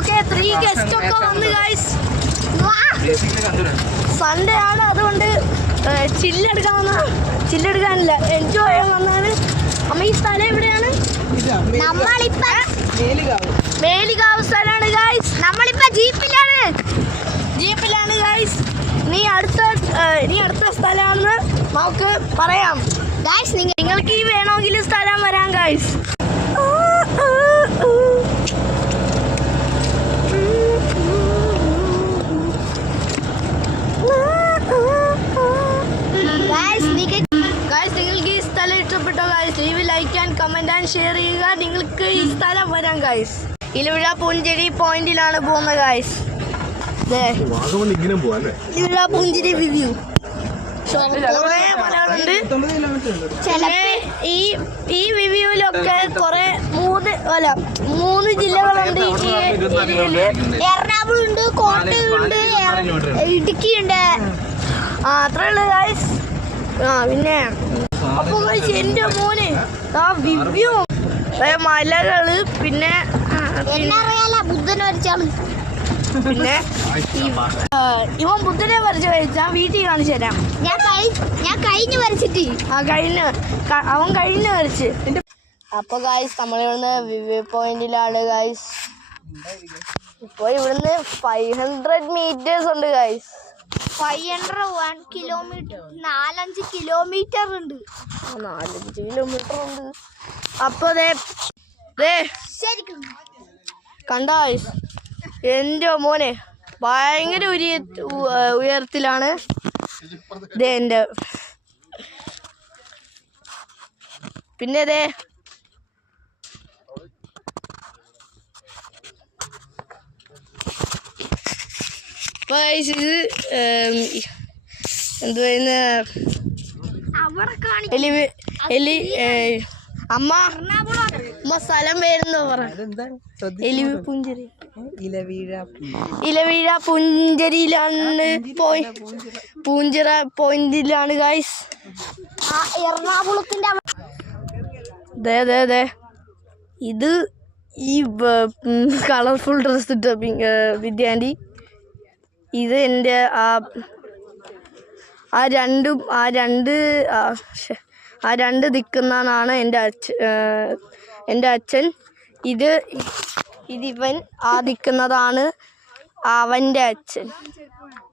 Okay 3 guest ഒക്കെ വന്നു guys. Sunday ആണ്, അതുകൊണ്ട് ചില്ലെടുക്കാനില്ല, എൻജോയ് ചെയ്യാൻ വന്നാണ്. അമ്മ ഈ സ്ഥലം എവിടെയാണ്? മേലികാവ് സ്ഥലമാണ് ഗൈസ്. നമ്മളിപ്പോ ജീപ്പിലാണ് ഗൈസ്. നീ അടുത്ത സ്ഥലമാണെന്ന് നമുക്ക് പറയാം ഗൈസ്. നിങ്ങൾക്ക് ഈ വേണമെങ്കിൽ സ്ഥലം വരാം ഗൈസ്. നിങ്ങൾക്ക് ഈ സ്ഥലം ഇഷ്ടപ്പെട്ടോ guys? Like and comment and share ചെയ്യുക. നിങ്ങൾക്ക് ഈ സ്ഥലം വരാം ഗൈസ്. ഇലവിഴ പുഞ്ചിരി പോയിന്റിലാണ് പോകുന്നത് ഗൈസ്. ഇലവിഴ പുഞ്ചിരി റിവ്യൂ കുറേ മലകളുണ്ട്. ഈ റിവ്യൂവിലൊക്കെ കുറെ 3 ജില്ലകളുണ്ട്. എറണാകുളം ഉണ്ട്, കോട്ടയുണ്ട്, ഇടുക്കിയുണ്ട്. അത്രേ ഉള്ളു ഗൈസ്. പിന്നെ അപ്പൊ എന്റെ മോനെ റിവ്യൂ മലകള്, പിന്നെ ബുദ്ധനെ വരച്ചാണ്. പിന്നെ ഇവൻ ബുദ്ധനെ വരച്ച് കഴിച്ചാ വീട്ടിൽ കാണിച്ചു തരാം. ഞാൻ കഴിഞ്ഞ് വരച്ചിട്ട് അവൻ കഴിഞ്ഞ് വരച്ച്. അപ്പൊ ഗൈസ് നമ്മളിവിടുന്ന് വ്യൂ പോയിന്റിലാണ് ഗൈസ്. ഇപ്പൊ ഇവിടുന്ന് 500 meters ഉണ്ട് ഗൈസ്. 501 കിലോമീറ്റർ, 4-5 കിലോമീറ്റർ ഉണ്ട്. 4-5 കിലോമീറ്റർ ഉണ്ട്. അപ്പൊ കണ്ടോ ഗൈസ്, എൻ്റെ മോനെ ഭയങ്കര ഉയരത്തിലാണ്. എൻ്റെ പിന്നെ ഇത് എന്തുവാ അമ്മ സ്ഥലം പേരെന്നോ പറ. ഇലവീഴ പുഞ്ചരിയിലാണ് പൂഞ്ചിറ പോയിന്റിലാണ് ഗൈസ്. എറണാകുളത്തിന്റെ ഇത് ഈ കളർഫുൾ ഡ്രസ് ഇട്ട വിദ്യാന്റി. ഇത് എൻ്റെ ആ രണ്ട് ദിക്കുന്നതാണ് എൻ്റെ അച്ഛൻ. ഇതിവൻ ദിക്കുന്നതാണ് അവൻ്റെ അച്ഛൻ.